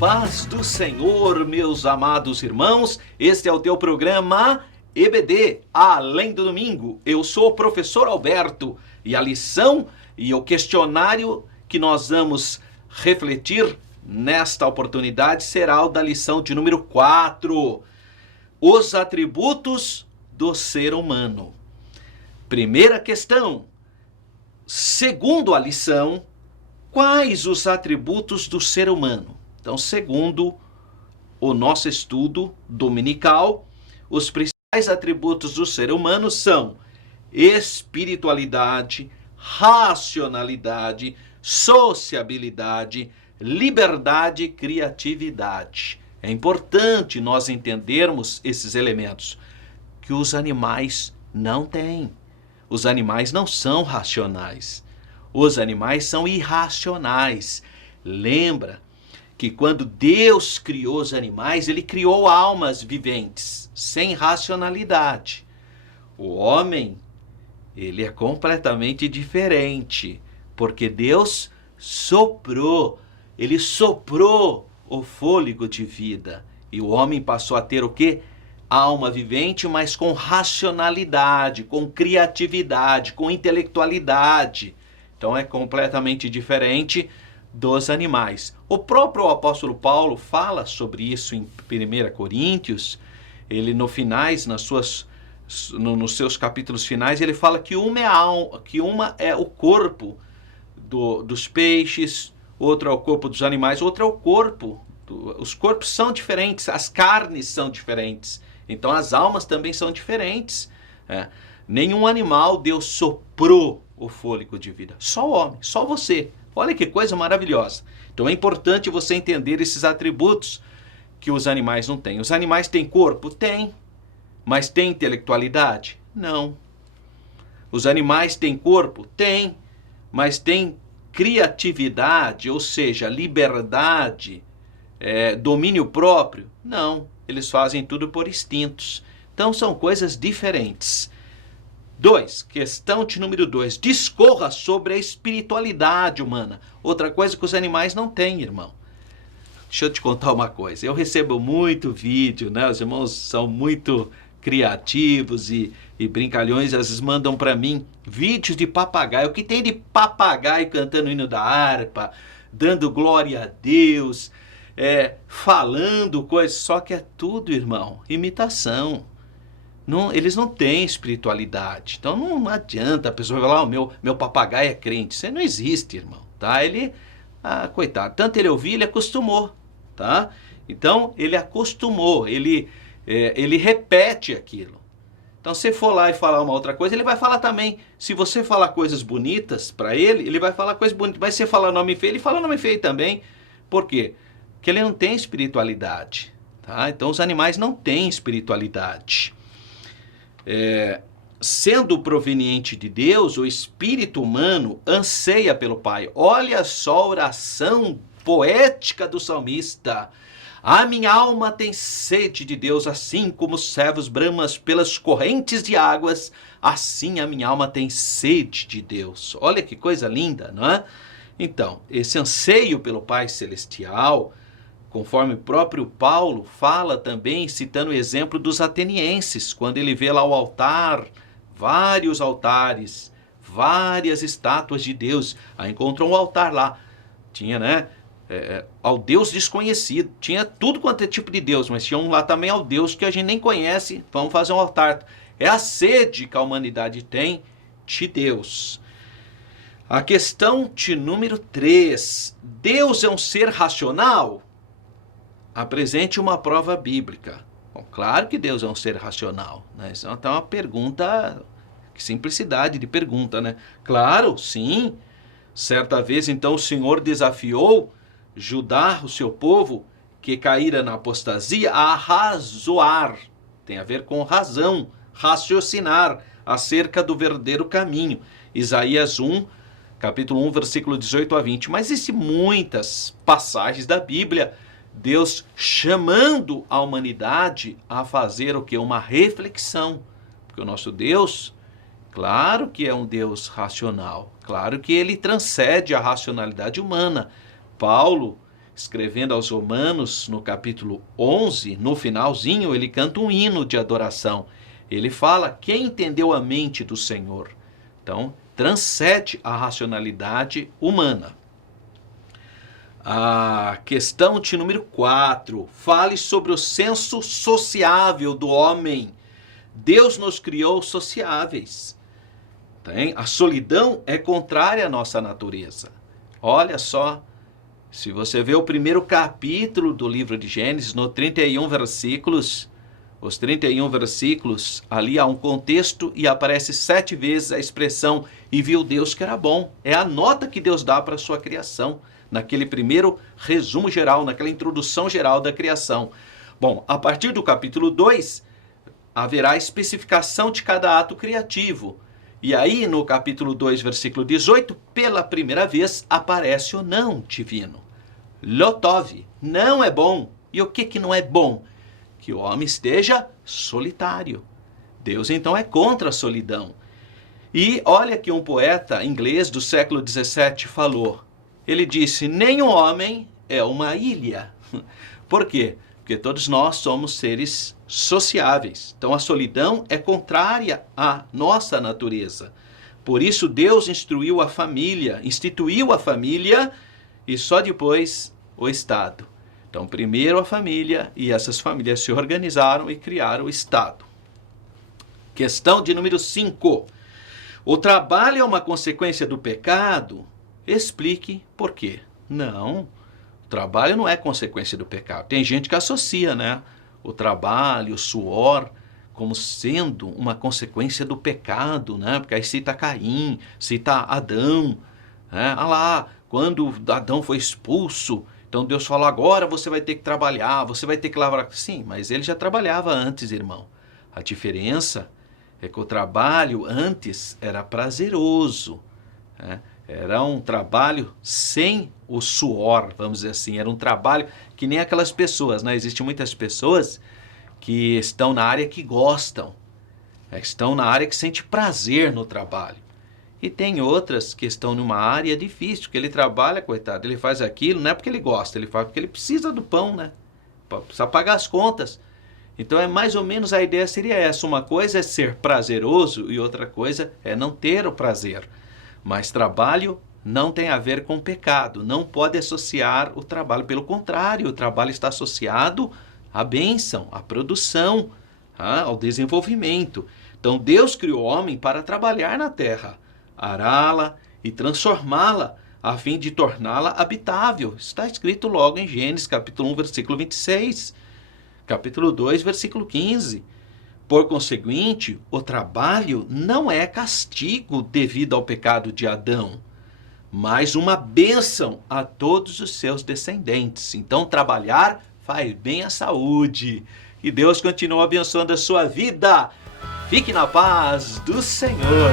paz do Senhor, meus amados irmãos. Este é o teu programa EBD, Além do Domingo. Eu sou o professor Alberto e a lição e o questionário que nós vamos refletir nesta oportunidade será o da lição de número 4. Os atributos do ser humano. Primeira questão. Segundo a lição, quais os atributos do ser humano? Então, segundo o nosso estudo dominical, os principais atributos do ser humano são espiritualidade, racionalidade, sociabilidade, liberdade e criatividade. É importante nós entendermos esses elementos que os animais não têm. Os animais não são racionais. Os animais são irracionais. Lembra que quando Deus criou os animais, Ele criou almas viventes, sem racionalidade. O homem, ele é completamente diferente, porque Deus soprou, Ele soprou o fôlego de vida. E o homem passou a ter o quê? Alma vivente, mas com racionalidade, com criatividade, com intelectualidade. Então é completamente diferente dos animais. O próprio apóstolo Paulo fala sobre isso em 1 Coríntios. Ele nos seus capítulos finais, ele fala que uma é o corpo dos peixes, outro é o corpo dos animais, outro é o corpo. Os corpos são diferentes, as carnes são diferentes. Então as almas também são diferentes. Nenhum animal Deus soprou o fôlego de vida. Só o homem, só você. Olha que coisa maravilhosa. Então é importante você entender esses atributos que os animais não têm. Os animais têm corpo? Tem. Mas têm intelectualidade? Não. Os animais têm corpo? Tem. Mas têm criatividade, ou seja, liberdade, domínio próprio? Não. Eles fazem tudo por instintos. Então são coisas diferentes. 2. Questão de número 2. Discorra sobre a espiritualidade humana. Outra coisa que os animais não têm, irmão. Deixa eu te contar uma coisa. Eu recebo muito vídeo, né? Os irmãos são muito criativos e brincalhões. Às vezes mandam para mim vídeos de papagaio. O que tem de papagaio cantando o hino da harpa, dando glória a Deus, falando coisas. Só que é tudo, irmão, imitação. Não, eles não têm espiritualidade. Então não adianta a pessoa falar, meu papagaio é crente. Isso não existe, irmão. Tá? Ele, coitado, tanto ele ouviu, ele acostumou. Tá? Então ele acostumou, ele repete aquilo. Então se for lá e falar uma outra coisa, ele vai falar também. Se você falar coisas bonitas para ele, ele vai falar coisas bonitas. Mas se você falar nome feio, ele fala nome feio também. Por quê? Porque ele não tem espiritualidade. Tá? Então os animais não têm espiritualidade. Sendo proveniente de Deus, o espírito humano anseia pelo Pai. Olha só a oração poética do salmista. A minha alma tem sede de Deus, assim como os servos bramas pelas correntes de águas, assim a minha alma tem sede de Deus. Olha que coisa linda, não é? Então, esse anseio pelo Pai Celestial, conforme o próprio Paulo fala também, citando o exemplo dos atenienses, quando ele vê lá o altar, vários altares, várias estátuas de Deus. Aí encontrou um altar lá, tinha, né, ao Deus desconhecido, tinha tudo quanto é tipo de Deus, mas tinha um lá também ao Deus que a gente nem conhece, vamos fazer um altar. É a sede que a humanidade tem de Deus. A questão de número 3, Deus é um ser racional? Apresente uma prova bíblica. Bom, claro que Deus é um ser racional, né? Isso é uma pergunta, que simplicidade de pergunta, né? Claro, sim. Certa vez, então, o Senhor desafiou Judá, o seu povo, que caíra na apostasia, a razoar. Tem a ver com razão, raciocinar acerca do verdadeiro caminho. Isaías 1, capítulo 1, versículo 18 a 20. Mas existem muitas passagens da Bíblia, Deus chamando a humanidade a fazer o quê? Uma reflexão. Porque o nosso Deus, claro que é um Deus racional. Claro que ele transcende a racionalidade humana. Paulo, escrevendo aos Romanos, no capítulo 11, no finalzinho, ele canta um hino de adoração. Ele fala: quem entendeu a mente do Senhor? Então, transcende a racionalidade humana. A questão de número 4. Fale sobre o senso sociável do homem. Deus nos criou sociáveis. A solidão é contrária à nossa natureza. Olha só, se você vê o primeiro capítulo do livro de Gênesis, no 31 versículos, os 31 versículos, ali há um contexto e aparece 7 vezes a expressão "e viu Deus que era bom". É a nota que Deus dá para a sua criação, naquele primeiro resumo geral, naquela introdução geral da criação. Bom, a partir do capítulo 2, haverá especificação de cada ato criativo. E aí, no capítulo 2, versículo 18, pela primeira vez, aparece o não divino. Lotov, não é bom. E o que não é bom? Que o homem esteja solitário. Deus, então, é contra a solidão. E olha que um poeta inglês do século 17 falou. Ele disse: nenhum homem é uma ilha. Por quê? Porque todos nós somos seres sociáveis. Então a solidão é contrária à nossa natureza. Por isso Deus instituiu a família e só depois o Estado. Então primeiro a família, e essas famílias se organizaram e criaram o Estado. Questão de número 5. O trabalho é uma consequência do pecado? Explique por quê. Não. Trabalho não é consequência do pecado. Tem gente que associa, né, o trabalho, o suor, como sendo uma consequência do pecado, né? Porque aí cita Caim, cita Adão, né? Ah lá, quando Adão foi expulso, então Deus falou: agora você vai ter que trabalhar, você vai ter que lavar. Sim, mas ele já trabalhava antes, irmão. A diferença é que o trabalho antes era prazeroso, né? Era um trabalho sem o suor, vamos dizer assim. Era um trabalho que nem aquelas pessoas, né? Existem muitas pessoas que estão na área que gostam, estão na área que sente prazer no trabalho. E tem outras que estão numa área difícil, que ele trabalha, coitado, ele faz aquilo, não é porque ele gosta, ele faz porque ele precisa do pão, né? Precisa pagar as contas. Então é mais ou menos a ideia seria essa. Uma coisa é ser prazeroso e outra coisa é não ter o prazer. Mas trabalho não tem a ver com pecado, não pode associar o trabalho. Pelo contrário, o trabalho está associado à bênção, à produção, ao desenvolvimento. Então Deus criou o homem para trabalhar na terra, ará-la e transformá-la, a fim de torná-la habitável. Está escrito logo em Gênesis, capítulo 1, versículo 26, capítulo 2, versículo 15. Por conseguinte, o trabalho não é castigo devido ao pecado de Adão, mas uma bênção a todos os seus descendentes. Então, trabalhar faz bem à saúde. E Deus continua abençoando a sua vida. Fique na paz do Senhor.